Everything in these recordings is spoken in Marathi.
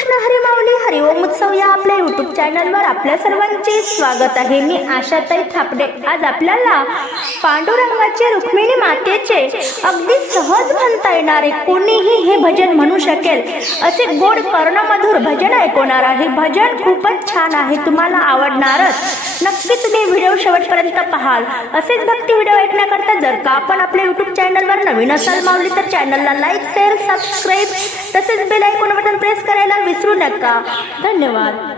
कृष्ण हरी माऊली हरिओम उत्सव या आपल्या युट्यूब चॅनलवर आपल्या सर्वांचे स्वागत आहे. मी आशाताई थापडे. आज आपल्याला पांडुरंगाचे रुक्मिणी मातेचे अगदी सहज म्हणता येणारे कोणीही हे भजन म्हणू शकेल. असे गोड कर्णमधुर भजन ऐकवणार आहे. भजन खूपच छान आहे. तुम्हाला आवडणारच. नक्की तुम्ही व्हिडिओ शेवटपर्यंत पाहाल. असेच भक्ती व्हिडिओ ऐकण्याकरता जर का आपण आपल्या युट्यूब चॅनलवर नवीन असाल मावली तर चॅनलला लाईक शेअर सबस्क्राईब तसेच बेल आयकॉन बटन प्रेस करायला विसरू नका. धन्यवाद.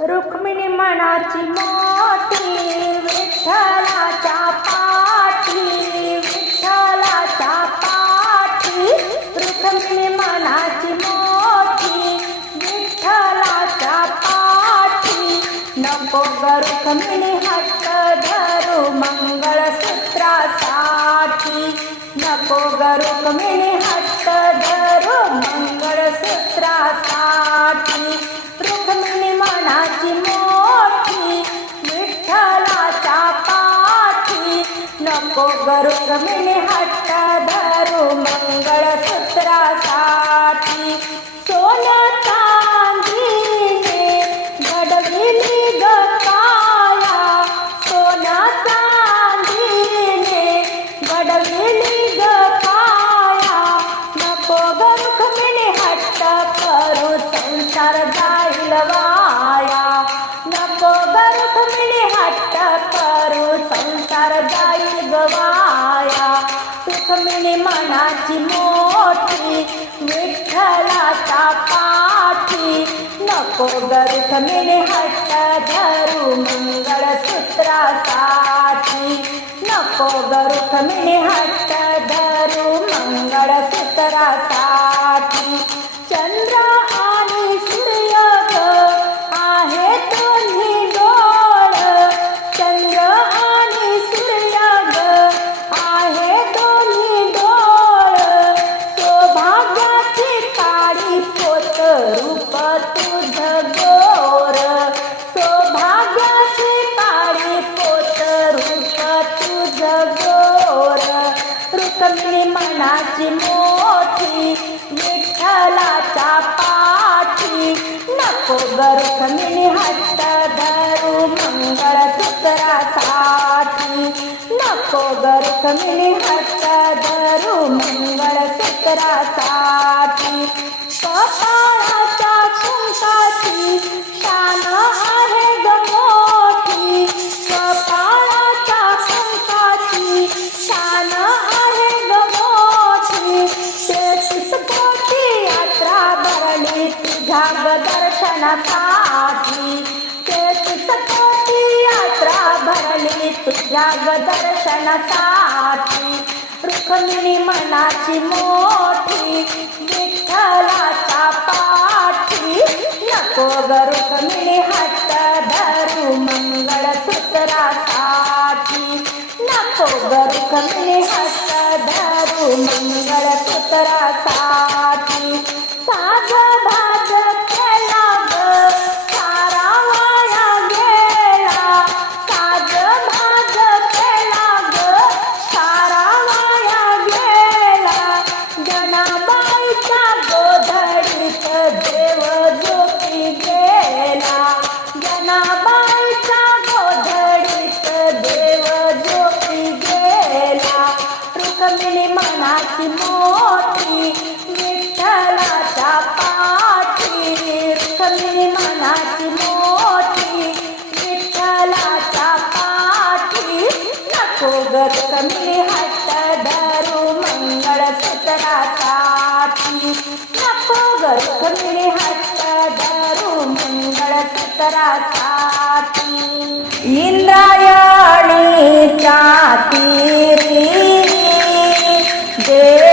रुक्मिणी मनाची मोठी विठ्ठलाच्या पाठी. ग रुक्मिणी हट्ट धरू मंगळसूत्रासाठी. नको ग रुक्मिणी हट्ट धरू मंगळसूत्रासाठी. रुक्मिणी मनाची मोठी विठ्ठलाच्या पाठी. नको ग रुक्मिणी हट्ट धरू मंगळ नको ग हट्ट करू संसार जाईल वाया. नको ग रुक्मिणी हट्ट करू संसार जाईल गवाया रुक्मिणी मनाची मोठी विठ्ठलाचा पाठी. नको ग रुक्मिणी हट्ट धरू मंगळसूत्रासाठी नको ग रुक्मिणी हट्ट धरू मंगळसूत्रासाठी मनाची मोठी विठ्ठलाच्या पाठी. नको ग रुक्मिणी हट्ट धरू मंगळसूत्रासाठी नको ग रुक्मिणी हट्ट धरू मंगळसूत्रासाठी कपाळाच्या कुंकाची दर्शनासाठी तेहतीस कोटी यात्रा भरली तुझ्या ग दर्शनासाठी रुक्मिणी मनाची मोठी विठ्ठलाचा पाठी. नको ग रुक्मिणी हट्ट धरू मंगळ मंगळसूत्रासाठी नको ग रुक्मिणी हट्ट धरू मंगळ मंगळसूत्रासाठी मोठी विठ्ठलाच्या पाठी. कमी मनाची मोठी विठ्ठलाच्या पाठी. नको ग कमी हट्ट धरू मंगळसूत्रासाठी नको ग कमी हट्ट धरू मंगळसूत्रासाठी इंद्रायणीच्या चाती Deus.